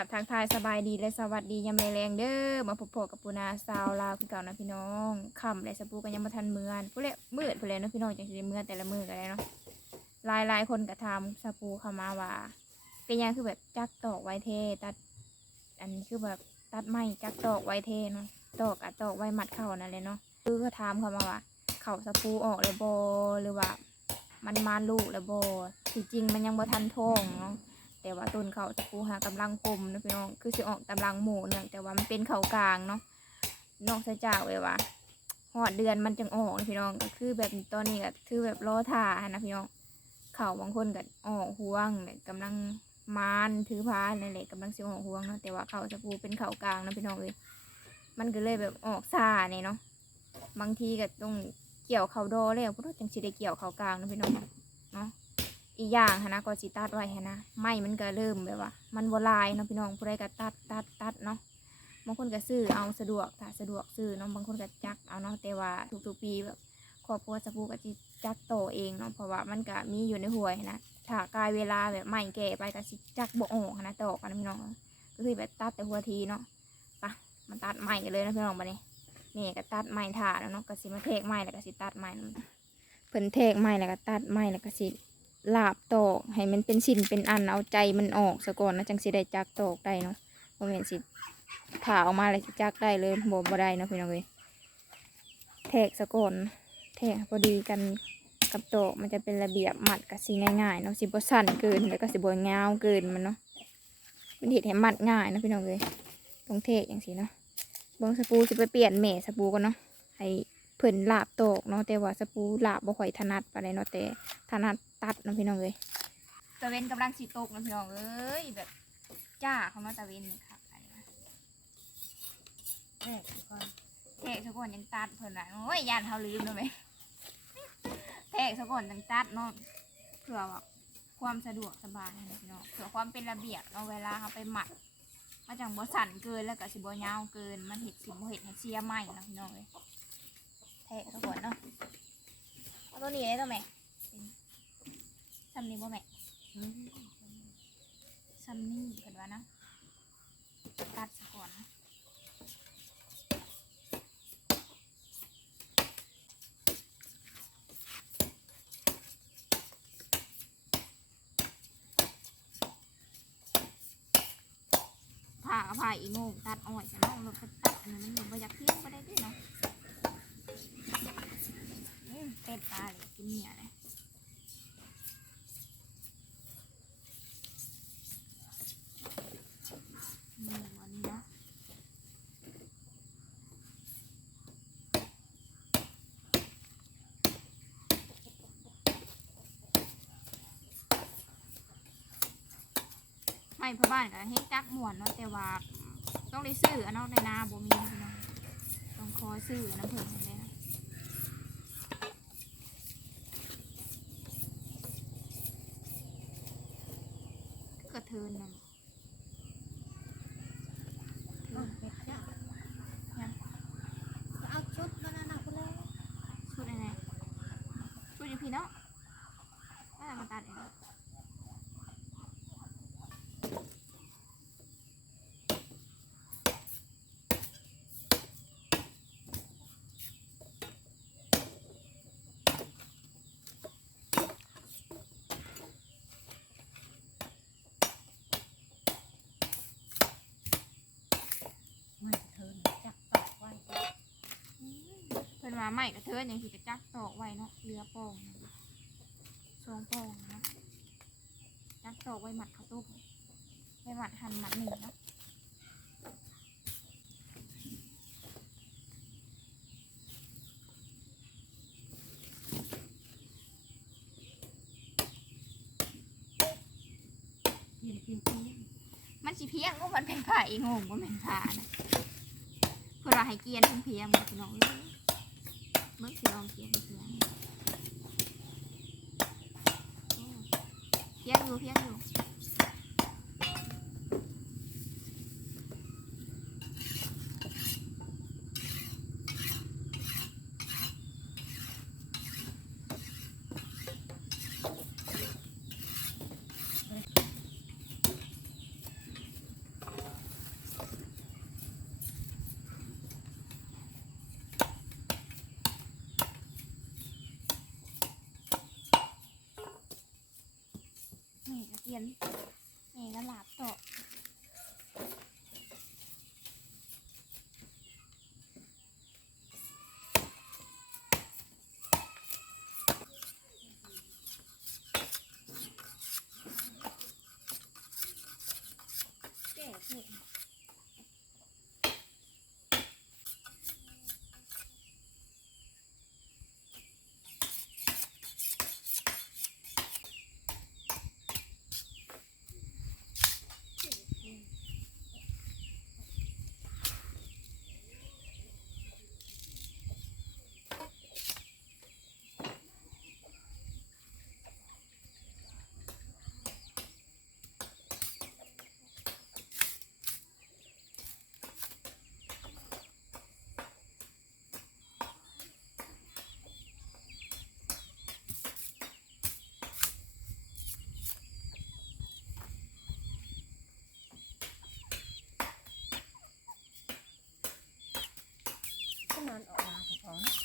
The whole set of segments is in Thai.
กับทางทายสบายดีและสวัสดียามแรงเด้อมาพบๆกับปูนาสาวลาวคือเก่านะพี่น้องคำและสปูกันยังมาทันเมือนผู้เล่มืดผู้เล่นะพี่น้องจังสิเมือนแต่ละมือกันเลยเนาะลายลายคนก็ถามสปูเข้ามาว่าเป็นยังคือแบบจักตอกไว้เทตัด อันนี้คือแบบตัดไม้จักตอกไว้เทเนาะตอกอะตอกไว้มัดเข่านั่นเลยเนาะคือก็ถามเข้ามาว่าเข่าสปูออกเลยโบหรือว่า มันมาลูกแล้วโบที่จริงมันยังบ่ทันท้องเนาะ แต่ว่าต้นเขาตะปูหากำลังกลมนะพี่น้องคือสิออกกำลังหมูเนื่องแต่ว่ามันเป็นเขากลางเนาะนอกจากเว้ยว่าหอดเดือนมันจังออกนะพี่น้องก็คือแบบตอนนี้ก็คือแบบรอท่านะพี่น้องเขาบางคนก็ออกห่วงเนี่ยกำลังมานถือพาในนแหละกำลังสิออกห่วงเนาะแต่ว่าเขาตะปูเป็นเขากลางนะพี่น้องเอ้ยมันก็เลยแบบออกซ่าเนี่ยเนาะบางทีก็ต้องเกี่ยวเขาดอแล้วพุทธจังสิได้เกี่ยวเขากลางนะพี่น้องเนาะ อีกอย่างหั้นะก็สิตัดไว้หั้นะไม้มันก็เริ่มแบบว่า มันบลายเนาะพี่น้องผู้ใดก็ตัดตัดตัดเนาะบางคนก็ซื้อเอาสะดวกถ้าสะดวกซื้อเนาะบางคนก็จักเอาเนาะแต่ว่าทุกๆปีแบบครอบครัวสปูก็จิจักโตเองเนาะเพราะว่ามันก็มีอยู่ในหัวนะถ้ากายเวลาแบบไม้แก่ไปก็สิจักบ่ออกนนะตอกกันะพี่น้องก็คือแบบตัดแต่หัวทีเนาะปะมันตัดไม้กันเลยนะพี่น้องบัดนี้นี่ก็ตัดไม้ถ่าแล้วเนาะก็สิมาเทกไม้แล้วก็สิตัดไม้เพิ่นเทกไม้แล้วก็ตัดไม้แล้วก็สิ ลาบตอก ให้มันเป็นชิ้นเป็นอันเอาใจมันออกซะก่อนนะจังสิได้จักตอกได้เนาะบ่แม่นสิผ่าออกมาแล้วสิจักได้เลยบ่บ่ได้เนาะพี่น้องเอ้ยแทกซะก่อนแทกพอดีกันกับตอกมันจะเป็นระเบียบมัดก็สิง่ายๆเนาะสิบ่สั้นเกินแล้วก็สิบ่ยาวเกินมันเนาะมันเฮ็ดให้มัดง่ายเนาะพี่น้องเอ้ยต้องเทกจังซี่เนาะบิ่งสปูสิไปเปลี่ยนแม่สปูก่อนเนาะให้เพิ่นลาบตอกเนาะแต่ว่าสปูลาบบ่ค่อยถนัดปานใดเนาะแต่ถนัด ตัดนะพี่น้องเลยตะเวนกำลังสีตกนะพี่น้องเอ้ยแบบจ้าเขามาตะเวนนี่ค่ะอันนี้นะกก่อนแทกสักคนยังตัดเพิ่นอะโอ้ยยานเขาลืมเลยไหมแทกสักคนยังตัดเนาะเพื่อว่าความสะดวกสบายนะพี่น้องเพื่อความเป็นระเบียบเนาเวลาเขาไปหมักมาจังบ่สั่นเกินแล้วก็สิบ่ยาวเกิน มันเห็ดสิบ่เห็ดให้เสียไหมนะพี่น้องเลยแทกสักคนเนาะเอาตัวนี้เลยตัวแม่ ทำนี้บ่แม่อืมซัมนี่เห็นว่านะตัดซะก่อนนะผ่าก็ผ่าอีโง่ตัดอ้อยจะลองเราก็ตัดอันนั้นมันอยู่บ่อยากเที่ยงบ่ได้ด้วยเนาะอืมเป็ดตาเลยกินเนี่ยเลย นี่วันนี้นะ ไม่พ่อบ้านกับเฮ็ดจักหมวนเนาะแต่ว่าต้องได้ซื้ออันเนาะในนาบ่มีพี่น้องต้องคอยซื้อน้ำเพิ่นให้ได้นะกระเทินนั่นเอาเป็ดจ้ะเอาชุดมันน่ะคุณเลยชุดอะไรชุดยูพี่เนาะว่ามาตัดเองไม่เทินจักตอกไว้ เพิ่นว่าใหม่กระเทินอย่างที่กระจักตอกไว้เนาะเรือโป่งซองโป่งนะจักตอกไว้หมัดข้าวต้มไว้หมัดหั่นหมัดหนึ่งเนาะเพียงเพียงเพียงมันสิเพียงก็มันเป็นผ้าเองงงว่าเป็นผ้านะเพิ่นว่าให้เกียนเพียงๆบอกพี่น้องเอ้ย เมื่อกี้ลองเพียนเพียงเพียงอยู่เพียงอยู่ เขี ยนแม่ก็หลับต่อแก่พูด ก็นอนออกมาของเขา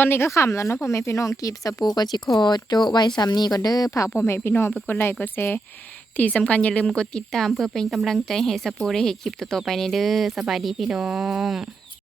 อนนี้ก็ขำแล้วเนาะพ่อแม่พี่น้องคลิปสปูก็สิขอโจไว้ซ้ำนี้ก่อนเด้อฝากพ่อแม่พี่น้องไปกดไลค์กดแชร์ที่สำคัญอย่าลืมกดติดตามเพื่อเป็นกำลังใจให้สปูได้เห็นคลิปต่อๆไปในเด้อสบายดีพี่น้อง